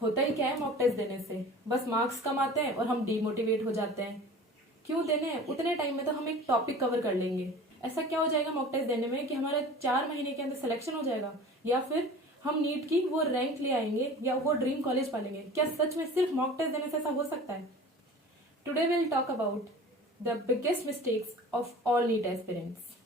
होता ही क्या है मॉक टेस्ट देने से, बस मार्क्स कम आते हैं और हम डीमोटिवेट हो जाते हैं। क्यों देने हैं? उतने टाइम में तो हम एक टॉपिक कवर कर लेंगे। ऐसा क्या हो जाएगा मॉक टेस्ट देने में कि हमारा 4 महीने के अंदर सिलेक्शन हो जाएगा, या फिर हम नीट की वो रैंक ले आएंगे या वो ड्रीम कॉलेज पालेंगे। क्या सच में सिर्फ मॉक टेस्ट देने से ऐसा हो सकता है? Today will talk about the biggest mistakes of all NEET aspirants.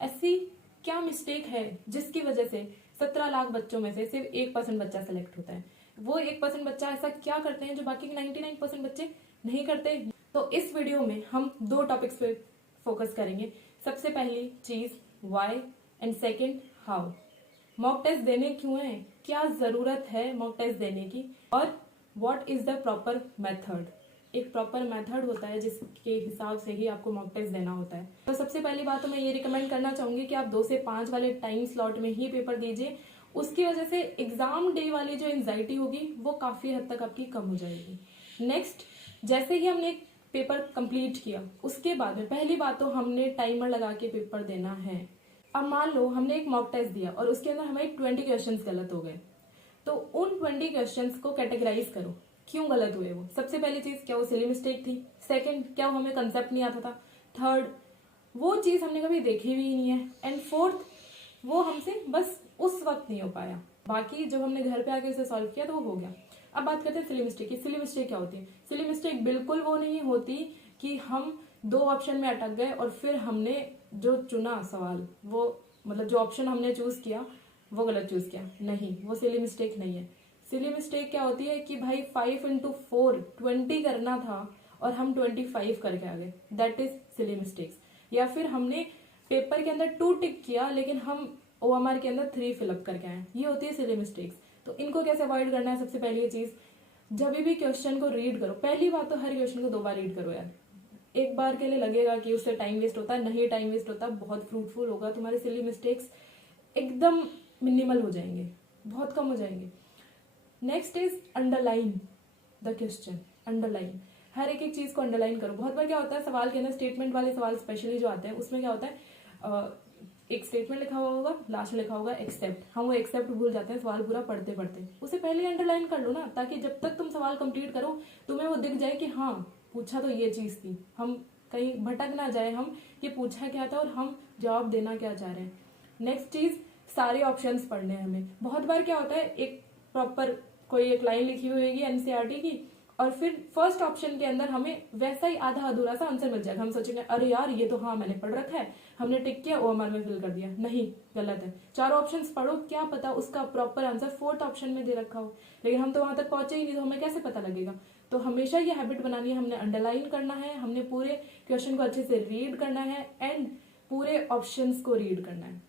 ऐसी क्या मिस्टेक है जिसकी वजह से 17 लाख बच्चों में से सिर्फ 1% बच्चा सेलेक्ट होता है? वो 1% बच्चा ऐसा क्या करते हैं जो बाकी के 99% बच्चे नहीं करते? तो इस वीडियो में हम 2 टॉपिक्स पे फोकस करेंगे। सबसे पहली चीज why and second how. Mock test देने क्यों है, क्या जरूरत है मॉक टेस्ट देने की, और what is the proper method. एक प्रॉपर मेथड होता है जिसके हिसाब से ही आपको मॉक टेस्ट देना होता है। तो सबसे पहली बात तो मैं ये रिकमेंड करना चाहूंगी कि आप 2 से 5 वाले टाइम स्लॉट में ही पेपर दीजिए। उसकी वजह से एग्जाम डे वाली जो एंजाइटी होगी वो काफी हद तक आपकी कम हो जाएगी। नेक्स्ट, जैसे ही हमने पेपर कंप्लीट किया उसके बाद में पहली बात तो हमने टाइमर लगा के पेपर देना है। अब मान लो हमने एक मॉक टेस्ट दिया और उसके अंदर हमारे 20 क्वेश्चंस गलत हो गए, तो उन 20 क्वेश्चंस को कैटेगराइज करो, क्यों गलत हुए वो। सबसे पहली चीज, क्या वो सिली मिस्टेक थी? सेकंड, क्या वो हमें कंसेप्ट नहीं आता था? थर्ड, वो चीज हमने कभी देखी भी नहीं है? एंड फोर्थ, वो हमसे बस उस वक्त नहीं हो पाया, बाकी जब हमने घर पे आके उसे सॉल्व किया तो वो हो गया। अब बात करते हैं सिली मिस्टेक की। सिली मिस्टेक क्या होती है? सिली मिस्टेक बिल्कुल वो नहीं होती कि हम 2 ऑप्शन में अटक गए और फिर हमने जो चुना सवाल, वो मतलब जो ऑप्शन हमने चूज किया वो गलत चूज किया। नहीं, वो सिली मिस्टेक नहीं है। सिली मिस्टेक क्या होती है कि भाई 5 into 4 20 करना था और हम 25 करके आ गए, दैट इज सिली मिस्टेक्स। या फिर हमने पेपर के अंदर 2 टिक किया लेकिन हम OMR के अंदर 3 फिलअप करके आए, ये होती है सिली मिस्टेक्स। तो इनको कैसे अवॉइड करना है? सबसे पहली चीज, जब भी क्वेश्चन को रीड करो, पहली बात तो हर क्वेश्चन को 2 बार रीड करो यार। एक बार के लिए लगेगा कि उससे टाइम वेस्ट होता है, नहीं टाइम वेस्ट होता, बहुत फ्रूटफुल होगा, तुम्हारे सिली मिस्टेक्स एकदम मिनिमल हो जाएंगे, बहुत कम हो जाएंगे। Next is underline the question. Underline, हर एक चीज को अंडरलाइन करो। बहुत बार क्या होता है सवाल के अंदर, स्टेटमेंट वाले सवाल स्पेशली जो आते हैं उसमें क्या होता है, एक स्टेटमेंट लिखा हुआ होगा, लास्ट में लिखा होगा एक्सेप्ट, हम वो एक्सेप्ट भूल जाते हैं सवाल पूरा पढ़ते पढ़ते। उसे पहले अंडरलाइन कर लो ना, ताकि जब तक तुम सवाल कंप्लीट करो तुम्हें वो दिख जाए कि हाँ पूछा तो ये चीज थी, हम कहीं भटक ना जाए हम कि पूछा क्या था और हम जवाब देना क्या चाह रहे हैं। नेक्स्ट चीज, सारे ऑप्शंस पढ़ने हैं हमें। बहुत बार क्या होता है, एक प्रॉपर कोई एक लाइन लिखी हुई होगी NCERT की और फिर फर्स्ट ऑप्शन के अंदर हमें वैसा ही आधा अधूरा सा आंसर मिल जाएगा। हम सोचेंगे अरे यार ये तो हाँ मैंने पढ़ रखा है, हमने टिक किया, OMR में फिल कर दिया। नहीं, गलत है। 4 ऑप्शंस पढ़ो, क्या पता उसका प्रॉपर आंसर 4th ऑप्शन में दे रखा हो, लेकिन हम तो वहां तक पहुंचे ही नहीं, तो हमें कैसे पता लगेगा? तो हमेशा ये हैबिट बनानी है, हमने अंडरलाइन करना है, हमने पूरे क्वेश्चन को अच्छे से रीड करना है एंड पूरे ऑप्शंस को रीड करना है।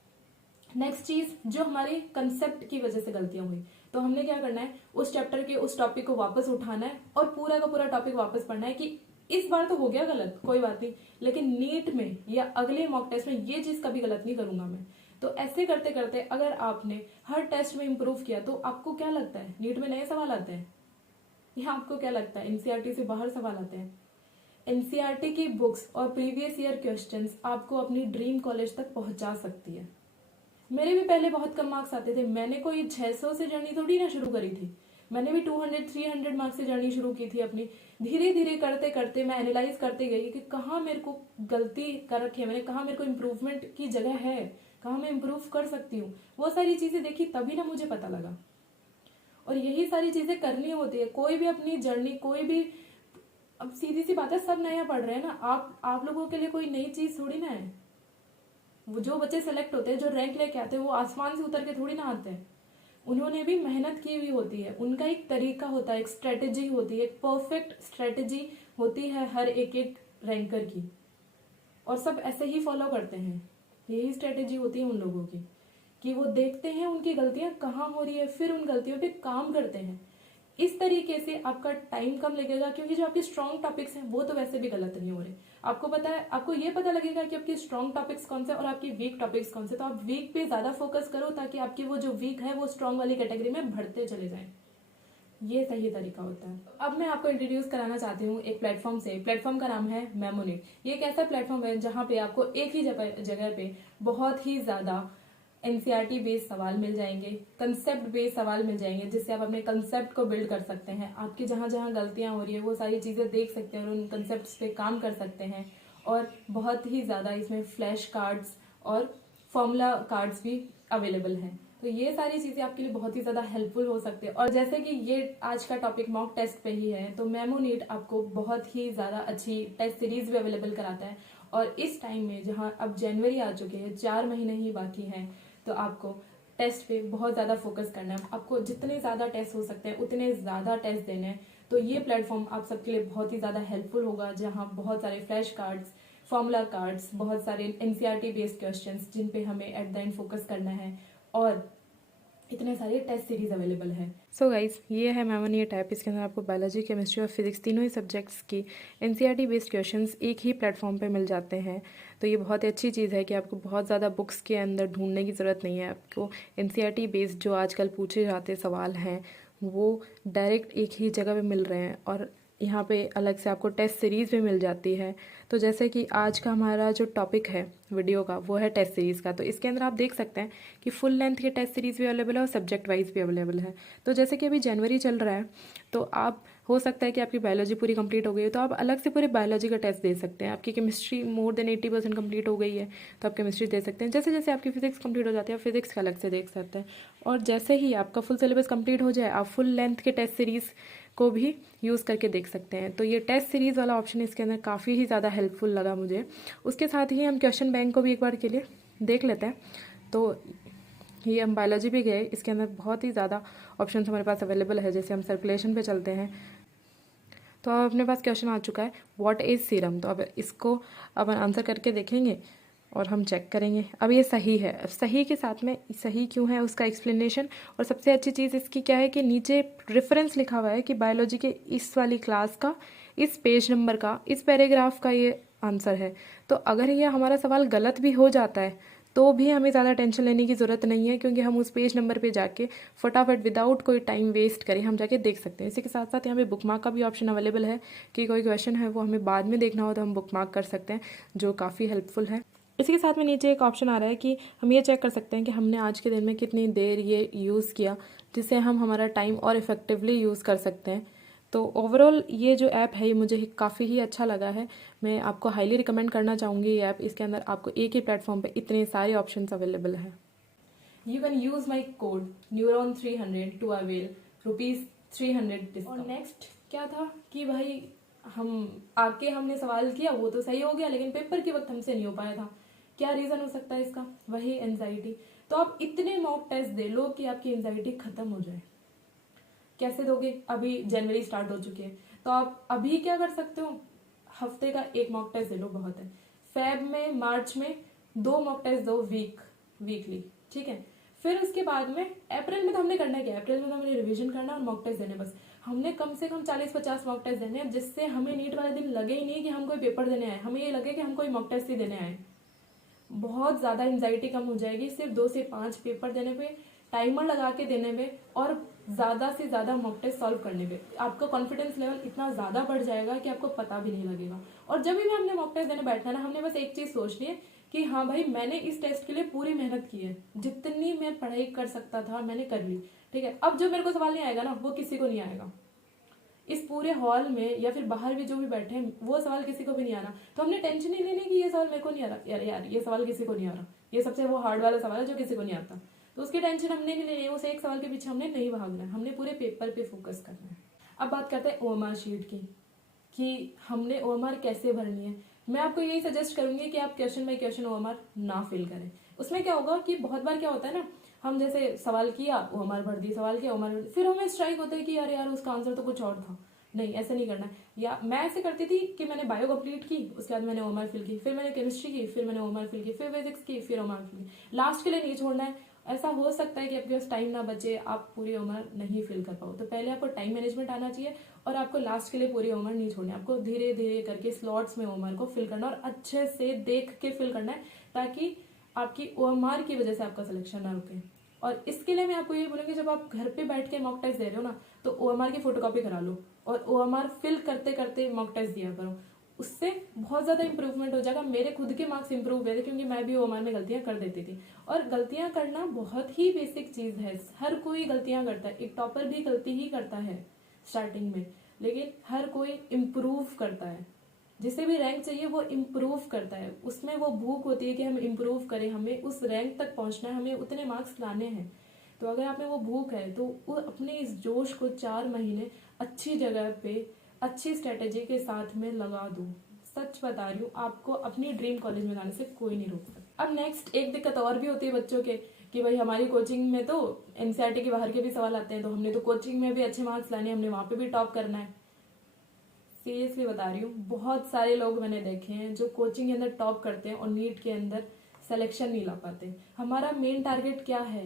नेक्स्ट चीज, जो हमारी कंसेप्ट की वजह से गलतियां हुई, तो हमने क्या करना है, उस चैप्टर के उस टॉपिक को वापस उठाना है और पूरा का पूरा टॉपिक वापस पढ़ना है कि इस बार तो हो गया गलत, कोई बात नहीं, लेकिन नीट में या अगले मॉक टेस्ट में ये चीज कभी गलत नहीं करूंगा मैं। तो ऐसे करते करते अगर आपने हर टेस्ट में इंप्रूव किया, तो आपको क्या लगता है नीट में नए सवाल आते हैं या आपको क्या लगता है NCERT से बाहर सवाल आते हैं? NCERT की बुक्स और प्रीवियस ईयर क्वेश्चंस आपको अपनी ड्रीम कॉलेज तक पहुंचा सकती है। मेरे भी पहले बहुत कम मार्क्स आते थे, मैंने कोई 600 से जर्नी थोड़ी ना शुरू करी थी, मैंने भी 200-300 मार्क्स से जर्नी शुरू की थी अपनी। धीरे धीरे करते करते मैं एनालाइज करते गई कि कहाँ मेरे को गलती कर रखी है मैंने, कहाँ मेरे को इम्प्रूवमेंट की जगह है, कहाँ मैं इम्प्रूव कर सकती हूँ, वो सारी चीजें देखी, तभी ना मुझे पता लगा। और यही सारी चीजें करनी होती है। कोई भी अपनी जर्नी, कोई भी, अब सीधी सी बात है सब नया पढ़ रहे हैं ना, आप लोगों के लिए कोई नई चीज थोड़ी ना है। वो जो बच्चे सेलेक्ट होते हैं, जो रैंक लेके आते हैं, वो आसमान से उतर के थोड़ी ना आते हैं, उन्होंने भी मेहनत की हुई होती है, उनका एक तरीका होता है, एक स्ट्रेटेजी होती है, एक परफेक्ट स्ट्रेटेजी होती है हर एक एक रैंकर की, और सब ऐसे ही फॉलो करते हैं। यही स्ट्रेटेजी होती है उन लोगों की कि वो देखते हैं उनकी गलतियां कहाँ हो रही है, फिर उन गलतियों पे काम करते हैं। इस तरीके से आपका टाइम कम लगेगा, क्योंकि जो आपके स्ट्रॉन्ग टॉपिक्स हैं वो तो वैसे भी गलत नहीं हो रहे। आपको पता है, आपको ये पता लगेगा कि आपके स्ट्रॉन्ग टॉपिक्स कौन से और आपकी वीक टॉपिक्स कौन से, तो आप वीक पे ज्यादा फोकस करो ताकि आपकी वो जो वीक है वो स्ट्रॉन्ग वाली कैटेगरी में बढ़ते चले जाए। ये सही तरीका होता है। अब मैं आपको इंट्रोड्यूस कराना चाहती हूँ एक प्लेटफॉर्म से। प्लेटफॉर्म का नाम है मेमोनेट। ये एक ऐसा प्लेटफॉर्म है जहाँ पे आपको एक ही जगह पे बहुत ही ज्यादा एनसीईआरटी बेस्ड सवाल मिल जाएंगे, कंसेप्ट बेस्ड सवाल मिल जाएंगे, जिससे आप अपने कंसेप्ट को बिल्ड कर सकते हैं। आपकी जहाँ जहाँ गलतियाँ हो रही है वो सारी चीज़ें देख सकते हैं और उन कंसेप्ट पे काम कर सकते हैं। और बहुत ही ज़्यादा इसमें फ्लैश कार्ड्स और फॉर्मूला कार्ड्स भी अवेलेबल हैं। तो ये सारी चीज़ें आपके लिए बहुत ही ज़्यादा हेल्पफुल हो सकती है। और जैसे कि ये आज का टॉपिक मॉक टेस्ट पे ही है, तो मेमो नीट आपको बहुत ही ज़्यादा अच्छी टेस्ट सीरीज भी अवेलेबल कराता है। और इस टाइम में जहाँ अब जनवरी आ चुके हैं, 4 महीने ही बाकी हैं, तो आपको टेस्ट पे बहुत ज़्यादा फोकस करना है। आपको जितने ज़्यादा टेस्ट हो सकते हैं उतने ज़्यादा टेस्ट देने हैं। तो ये प्लेटफॉर्म आप सबके लिए बहुत ही ज़्यादा हेल्पफुल होगा, जहाँ बहुत सारे फ्लैश कार्ड्स, फॉर्मूला कार्ड्स, बहुत सारे एनसीईआरटी बेस्ड क्वेश्चंस जिन पे हमें एट द एंड फोकस करना है, और इतने सारे टेस्ट सीरीज अवेलेबल है। सो गाइज, ये है मेमो नीट ऐप। इसके अंदर आपको बायोलॉजी, केमिस्ट्री और फिजिक्स तीनों ही सब्जेक्ट्स की एनसीईआरटी बेस्ड क्वेश्चंस एक ही प्लेटफॉर्म पे मिल जाते हैं। तो ये बहुत ही अच्छी चीज़ है कि आपको बहुत ज़्यादा बुक्स के अंदर ढूंढने की ज़रूरत नहीं है। आपको एनसीईआरटी बेस्ड जो आजकल पूछे जाते सवाल हैं वो डायरेक्ट एक ही जगह पे मिल रहे हैं, और यहाँ पे अलग से आपको टेस्ट सीरीज़ भी मिल जाती है। तो जैसे कि आज का हमारा जो टॉपिक है वीडियो का, वो है टेस्ट सीरीज़ का। तो इसके अंदर आप देख सकते हैं कि फुल लेंथ के टेस्ट सीरीज़ भी अवेलेबल है और सब्जेक्ट वाइज भी अवेलेबल है। तो जैसे कि अभी जनवरी चल रहा है, तो आप हो सकता है कि आपकी बायोलॉजी पूरी कंप्लीट हो गई है, तो आप अलग से पूरे बायोलॉजी का टेस्ट दे सकते हैं। आपकी केमिस्ट्री मोर देन 80% कंप्लीट हो गई है, तो आप केमिस्ट्री दे सकते हैं। जैसे जैसे आपकी फिजिक्स कंप्लीट हो जाती है, आप फिजिक्स का अलग से देख सकते हैं। और जैसे ही आपका फुल सिलेबस कंप्लीट हो जाए, आप फुल लेंथ के टेस्ट सीरीज़ को भी यूज़ करके देख सकते हैं। तो ये टेस्ट सीरीज़ वाला ऑप्शन इसके अंदर काफ़ी ही ज़्यादा हेल्पफुल लगा मुझे। उसके साथ ही हम क्वेश्चन बैंक को भी एक बार के लिए देख लेते हैं। तो ये हम बायोलॉजी भी गए, इसके अंदर बहुत ही ज़्यादा ऑप्शन हमारे पास अवेलेबल है। जैसे हम सर्कुलेशन पे चलते हैं, तो अब अपने पास क्वेश्चन आ चुका है, व्हाट इज़ सीरम। तो अब इसको अपन आंसर करके देखेंगे और हम चेक करेंगे। अब ये सही है, अब सही के साथ में सही क्यों है उसका एक्सप्लेनेशन, और सबसे अच्छी चीज़ इसकी क्या है कि नीचे रेफरेंस लिखा हुआ है कि बायोलॉजी के इस वाली क्लास का, इस पेज नंबर का, इस पैराग्राफ का ये आंसर है। तो अगर ये हमारा सवाल गलत भी हो जाता है तो भी हमें ज़्यादा टेंशन लेने की ज़रूरत नहीं है, क्योंकि हम उस पेज नंबर पे जाके फटाफट विदाउट कोई टाइम वेस्ट करें हम जाके देख सकते हैं। इसी के साथ साथ यहाँ पे बुकमार्क का भी ऑप्शन अवेलेबल है कि कोई क्वेश्चन है वो हमें बाद में देखना हो तो हम बुकमार्क कर सकते हैं, जो काफ़ी हेल्पफुल है। इसी के साथ में नीचे एक ऑप्शन आ रहा है कि हम ये चेक कर सकते हैं कि हमने आज के दिन में कितनी देर ये यूज़ किया, जिससे हम हमारा टाइम और इफ़ेक्टिवली यूज़ कर सकते हैं। तो ओवरऑल ये जो ऐप है ये मुझे काफ़ी ही अच्छा लगा है। मैं आपको हाईली रिकमेंड करना चाहूँगी ये ऐप। इसके अंदर आपको एक ही प्लेटफॉर्म पे इतने सारे ऑप्शंस अवेलेबल हैं। You can use my code neuron 300 to avail ₹300 discount. और नेक्स्ट क्या था कि भाई हम आके हमने सवाल किया, वो तो सही हो गया, लेकिन पेपर के वक्त हमसे नहीं हो पाया था। क्या रीज़न हो सकता है इसका? वही एंजाइटी। तो आप इतने मॉक टेस्ट दे लो कि आपकी एंजाइटी खत्म हो जाए। कैसे दोगे? अभी जनवरी स्टार्ट हो चुकी है, तो आप अभी क्या कर सकते हो, हफ्ते का एक मॉक टेस्ट दे लो, बहुत है। फेब में, मार्च में 2 मॉक टेस्ट दो वीकली, ठीक है। फिर उसके बाद में अप्रैल में तो हमने करना है क्या, अप्रैल में तो हमने रिवीजन करना और मॉक टेस्ट देने। बस हमने कम से कम 40-50 मॉक टेस्ट देने हैं, जिससे हमें नीट वाले दिन लगे ही नहीं कि हम कोई पेपर देने आए, हमें ये लगे कि हम कोई मॉक टेस्ट ही देने आए। बहुत ज़्यादा एंजाइटी कम हो जाएगी सिर्फ 2 से 5 पेपर देने पे, टाइमर लगा के देने में, और ज़्यादा से ज़्यादा मॉक टेस्ट सॉल्व करने पे। आपका कॉन्फिडेंस लेवल इतना ज़्यादा बढ़ जाएगा कि आपको पता भी नहीं लगेगा। और जब भी हमने मॉक टेस्ट देने बैठना है ना, हमने बस एक चीज़ सोचनी है कि हाँ भाई, मैंने इस टेस्ट के लिए पूरी मेहनत की है, जितनी मैं पढ़ाई कर सकता था मैंने कर ली, ठीक है। अब जो मेरे को सवाल नहीं आएगा ना, वो किसी को नहीं आएगा। इस पूरे हॉल में या फिर बाहर भी जो भी बैठे हैं, वो सवाल किसी को भी नहीं आ रहा। तो हमने टेंशन ही नहीं लेनी कि ये सवाल मेरे को नहीं आ रहा, यार ये सवाल किसी को नहीं आ रहा, ये सबसे वो हार्ड वाला सवाल है जो किसी को नहीं आता। तो उसकी टेंशन हमने नहीं लेनी है, उस एक सवाल के पीछे हमने नहीं भागना है, हमने पूरे पेपर पे फोकस करना है। अब बात करते हैं ओएमआर शीट की, कि हमने ओएमआर कैसे भरनी है। मैं आपको यही सजेस्ट करूंगी कि आप क्वेश्चन बाय क्वेश्चन ओएमआर ना फिल करें। उसमें क्या होगा कि बहुत बार क्या होता है ना, हम जैसे सवाल किया ओएमआर भर दी, सवाल किया ओएमआर, फिर हमें स्ट्राइक होता है कि यार उसका आंसर तो कुछ और था। नहीं, ऐसे नहीं करना है। या मैं ऐसे करती थी कि मैंने बायो कंप्लीट की, उसके बाद मैंने ओएमआर फिल की, फिर मैंने केमिस्ट्री की, फिर मैंने ओएमआर फिल की, फिर फिजिक्स की, फिर ओएमआर फिल की। लास्ट के लिए नहीं छोड़ना है। ऐसा हो सकता है कि आपके पास टाइम ना बचे, आप पूरी ओएमआर नहीं फिल कर पाओ, तो पहले आपको टाइम मैनेजमेंट आना चाहिए और आपको लास्ट के लिए पूरी ओएमआर नहीं छोड़नी। आपको धीरे धीरे करके स्लॉट्स में ओएमआर को फिल करना और अच्छे से देख के फिल करना है, ताकि आपकी ओएमआर की वजह से आपका सिलेक्शन ना रुके। और इसके लिए मैं आपको ये बोलूंगी, जब आप घर पे बैठ के मॉक टेस्ट दे रहे हो ना, तो ओएमआर की फोटोकॉपी करा लो और ओएमआर फिल करते करते मॉक टेस्ट दिया करो। उससे बहुत ज़्यादा इंप्रूवमेंट हो जाएगा। मेरे खुद के मार्क्स इंप्रूव हुए थे क्योंकि मैं भी ओएमआर में गलतियां कर देती थी। और गलतियां करना बहुत ही बेसिक चीज़ है, हर कोई गलतियां करता है, एक टॉपर भी गलती ही करता है स्टार्टिंग में, लेकिन हर कोई इम्प्रूव करता है। जिसे भी रैंक चाहिए वो इम्प्रूव करता है, उसमें वो भूख होती है कि हम इम्प्रूव करें, हमें उस रैंक तक पहुंचना है, हमें उतने मार्क्स लाने हैं। तो अगर आप में वो भूख है तो वो अपने इस जोश को 4 महीने अच्छी जगह पे अच्छी स्ट्रेटेजी के साथ में लगा दो। सच बता रही हूँ, आपको अपनी ड्रीम कॉलेज में जाने से कोई नहीं रोक सकता। अब नेक्स्ट एक दिक्कत और भी होती है बच्चों के कि भाई हमारी कोचिंग में तो एनसीईआरटी के बाहर के भी सवाल आते हैं, तो हमने तो कोचिंग में भी अच्छे मार्क्स लाने, हमने वहां पे भी टॉप करना है। सीरियसली बता रही हूँ, बहुत सारे लोग मैंने देखे हैं जो कोचिंग के अंदर टॉप करते हैं और नीट के अंदर सिलेक्शन नहीं ला पाते। हमारा मेन टारगेट क्या है?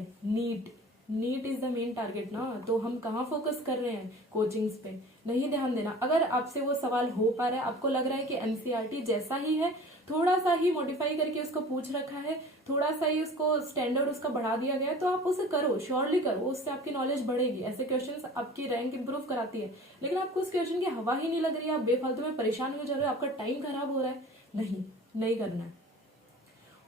NEET is the main target ना। तो हम कहाँ फोकस कर रहे हैं? कोचिंग्स पे नहीं ध्यान देना। अगर आपसे वो सवाल हो पा रहा है, आपको लग रहा है कि एनसीईआरटी जैसा ही है, थोड़ा सा ही मॉडिफाई करके उसको पूछ रखा है, थोड़ा सा ही उसको स्टैंडर्ड उसका बढ़ा दिया गया है, तो आप उसे करो, श्योरली करो, उससे आपकी नॉलेज बढ़ेगी। ऐसे क्वेश्चंस आपकी रैंक इंप्रूव कराती है। लेकिन आपको उस क्वेश्चन की हवा ही नहीं लग रही है, आप बेफालतू में परेशान हो जा रहे हो, आपका टाइम खराब हो रहा है, नहीं करना है।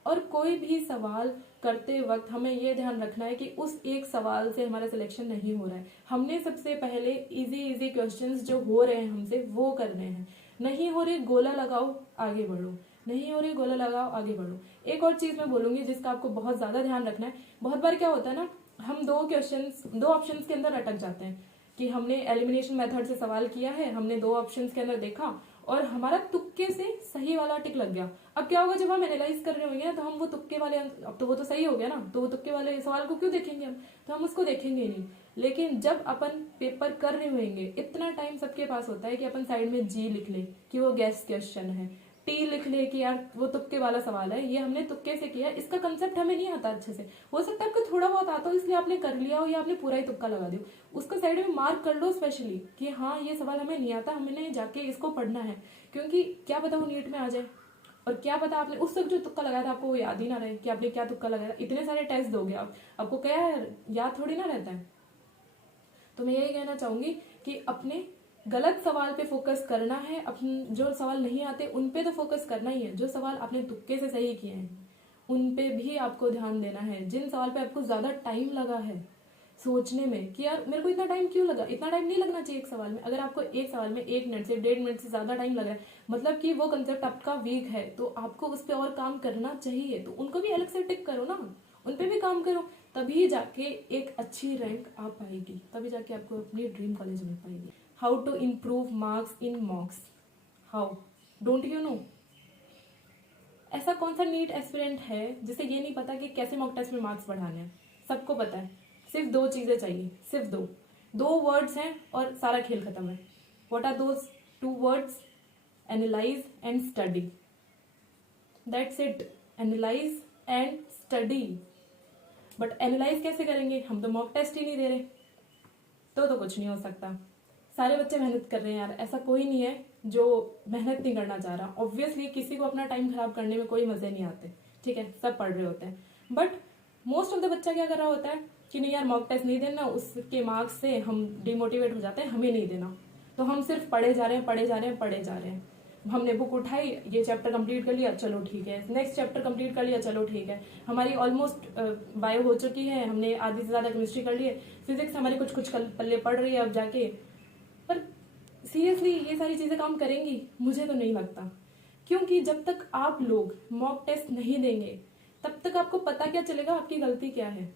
और कोई भी सवाल करते वक्त हमें यह ध्यान रखना है कि उस एक सवाल से हमारा सिलेक्शन नहीं हो रहा है। हमने सबसे पहले इजी क्वेश्चंस जो हो रहे हैं हमसे वो करने हैं। नहीं हो रही गोला लगाओ, आगे बढ़ो, नहीं हो रही गोला लगाओ, आगे बढ़ो। एक और चीज मैं बोलूंगी जिसका आपको बहुत ज्यादा ध्यान रखना है। बहुत बार क्या होता है ना, हम दो ऑप्शंस के अंदर अटक जाते हैं कि हमने एलिमिनेशन मेथड से सवाल किया है, हमने दो ऑप्शंस के अंदर देखा और हमारा तुक्के से सही वाला टिक लग गया। अब क्या होगा, जब हम एनालाइज कर रहे होंगे तो हम वो तुक्के वाले, अब तो वो तो सही हो गया ना, तो वो तुक्के वाले सवाल को क्यों देखेंगे हम, तो हम उसको देखेंगे ही नहीं। लेकिन जब अपन पेपर कर रहे होंगे, इतना टाइम सबके पास होता है कि अपन साइड में जी लिख ले कि वो गैस क्वेश्चन है, टी लिख ले कि यार वो तुक्के वाला सवाल है, ये हमने तुक्के से किया, इसका कंसेप्ट हमें नहीं आता अच्छे से। हो सकता है आपको थोड़ा बहुत आता हो इसलिए आपने कर लिया हो, या आपने पूरा ही तुक्का लगा दिया, उसको साइड में मार्क कर लो स्पेशली कि हाँ ये सवाल हमें नहीं आता, हमने जाके इसको पढ़ना है। क्योंकि क्या पता वो नीट में आ जाए, और क्या पता आपने उस वक्त जो तुक्का लगाया था आपको वो याद ही ना रहे कि आपने क्या तुक्का लगाया था। इतने सारे टेस्ट दोगे आपको क्या याद थोड़ी ना रहता है। तो मैं यही कहना चाहूंगी कि अपने गलत सवाल पे फोकस करना है, अपने जो सवाल नहीं आते उन पे तो फोकस करना ही है। जो सवाल आपने तुक्के से सही किए हैं उन पे भी आपको ध्यान देना है। जिन सवाल पे आपको ज्यादा टाइम लगा है सोचने में कि यार मेरे को इतना टाइम क्यों लगा, इतना टाइम नहीं लगना चाहिए एक सवाल में। अगर आपको एक सवाल में 1 मिनट से 1.5 मिनट से ज्यादा टाइम लग रहा है, मतलब कि वो कंसेप्ट आपका वीक है, तो आपको उस पर और काम करना चाहिए। तो उनको भी अलग से टिक करो ना, उन पे भी काम करो, तभी जाके एक अच्छी रैंक आ पाएगी, तभी जाके आपको अपनी ड्रीम कॉलेज मिल पाएगी। How to improve marks in mocks, how, don't you know? ऐसा कौन सा नीट एस्पिरेंट है जिसे ये नहीं पता कि कैसे मॉक टेस्ट में मार्क्स बढ़ाने हैं? सबको पता है, सिर्फ 2 चीजें चाहिए, सिर्फ दो वर्ड्स हैं और सारा खेल खत्म है। What are those 2 words? Analyse and study, that's it, analyse and study. But analyse कैसे करेंगे, हम तो मॉक टेस्ट ही नहीं दे रहे, तो कुछ नहीं हो सकता। सारे बच्चे मेहनत कर रहे हैं यार, ऐसा कोई नहीं है जो मेहनत नहीं करना चाह रहा। ऑब्वियसली किसी को अपना टाइम खराब करने में कोई मजे नहीं आते, ठीक है, सब पढ़ रहे होते हैं। बट मोस्ट ऑफ द बच्चा क्या कर रहा होता है कि नहीं यार मॉक टेस्ट नहीं देना, उसके मार्क्स से हम डिमोटिवेट हो जाते हैं, हमें नहीं देना, तो हम सिर्फ पढ़े जा रहे हैं। हमने बुक उठाई, ये चैप्टर कंप्लीट कर लिया, चलो ठीक है, नेक्स्ट चैप्टर कंप्लीट कर लिया, चलो ठीक है, हमारी ऑलमोस्ट बायो हो चुकी है, हमने आधी से ज्यादा केमिस्ट्री कर ली है, फिजिक्स हमारी कुछ पल्ले पड़ रही है अब जाके। पर सीरियसली ये सारी चीजें काम करेंगी? मुझे तो नहीं लगता, क्योंकि जब तक आप लोग मॉक टेस्ट नहीं देंगे तब तक आपको पता क्या चलेगा आपकी गलती क्या है।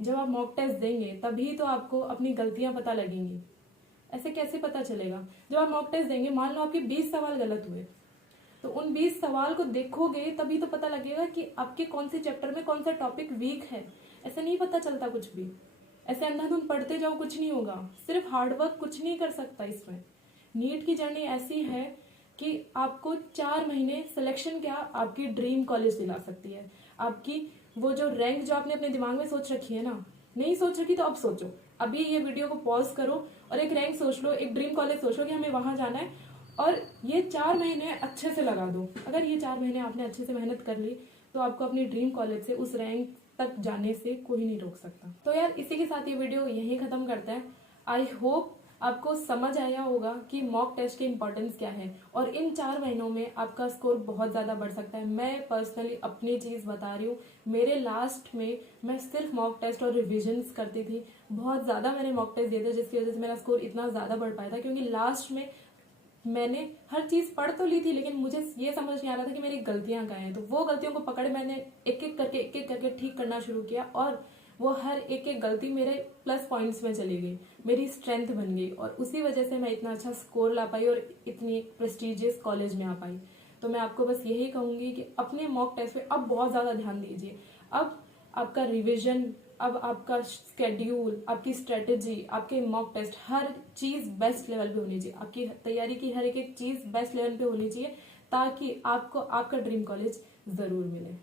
जब आप मॉक टेस्ट देंगे तभी तो आपको अपनी गलतियां पता लगेंगी। ऐसे कैसे पता चलेगा? जब आप मॉक टेस्ट देंगे, मान लो आपके 20 सवाल गलत हुए, तो उन 20 सवाल को देखोगे तभी तो पता लगेगा कि आपके कौन से चैप्टर में कौन सा टॉपिक वीक है। ऐसे नहीं पता चलता कुछ भी, ऐसे अंधाधुंध पढ़ते जाओ कुछ नहीं होगा, सिर्फ हार्डवर्क कुछ नहीं कर सकता इसमें। नीट की जर्नी ऐसी है कि आपको 4 महीने सिलेक्शन क्या आपकी ड्रीम कॉलेज दिला सकती है। आपकी वो जो रैंक जो आपने अपने दिमाग में सोच रखी है ना, नहीं सोच रखी तो अब सोचो, अभी ये वीडियो को पॉज करो और एक रैंक सोच लो, एक ड्रीम कॉलेज सोच लो कि हमें वहां जाना है, और ये 4 महीने अच्छे से लगा दो। अगर ये 4 महीने आपने अच्छे से मेहनत कर ली तो आपको अपनी ड्रीम कॉलेज से उस रैंक तक जाने से कोई नहीं रोक सकता। तो यार इसी के साथ ये वीडियो यहीं खत्म करते हैं। आई होप आपको समझ आया होगा कि मॉक टेस्ट की इंपॉर्टेंस क्या है और इन 4 महीनों में आपका स्कोर बहुत ज़्यादा बढ़ सकता है। मैं पर्सनली अपनी चीज़ बता रही हूँ, मेरे लास्ट में मैं सिर्फ मॉक टेस्ट और रिविजन्स करती थी। बहुत ज़्यादा मैंने मॉक टेस्ट दिए थे जिसकी वजह से मेरा स्कोर इतना ज़्यादा बढ़ पाया था, क्योंकि लास्ट में मैंने हर चीज पढ़ तो ली थी लेकिन मुझे ये समझ नहीं आ रहा था कि मेरी गलतियां क्या हैं। तो वो गलतियों को पकड़ मैंने एक एक करके ठीक करना शुरू किया और वो हर एक गलती मेरे प्लस पॉइंट्स में चली गई, मेरी स्ट्रेंथ बन गई और उसी वजह से मैं इतना अच्छा स्कोर ला पाई और इतनी प्रेस्टिजियस कॉलेज में आ पाई। तो मैं आपको बस यही कहूंगी कि अपने मॉक टेस्ट पे अब बहुत ज्यादा ध्यान दीजिए। अब आपका रिवीजन, अब आपका स्केड्यूल, आपकी स्ट्रेटेजी, आपके मॉक टेस्ट, हर चीज बेस्ट लेवल पे होनी चाहिए। आपकी तैयारी की हर एक चीज बेस्ट लेवल पे होनी चाहिए ताकि आपको आपका ड्रीम कॉलेज जरूर मिले।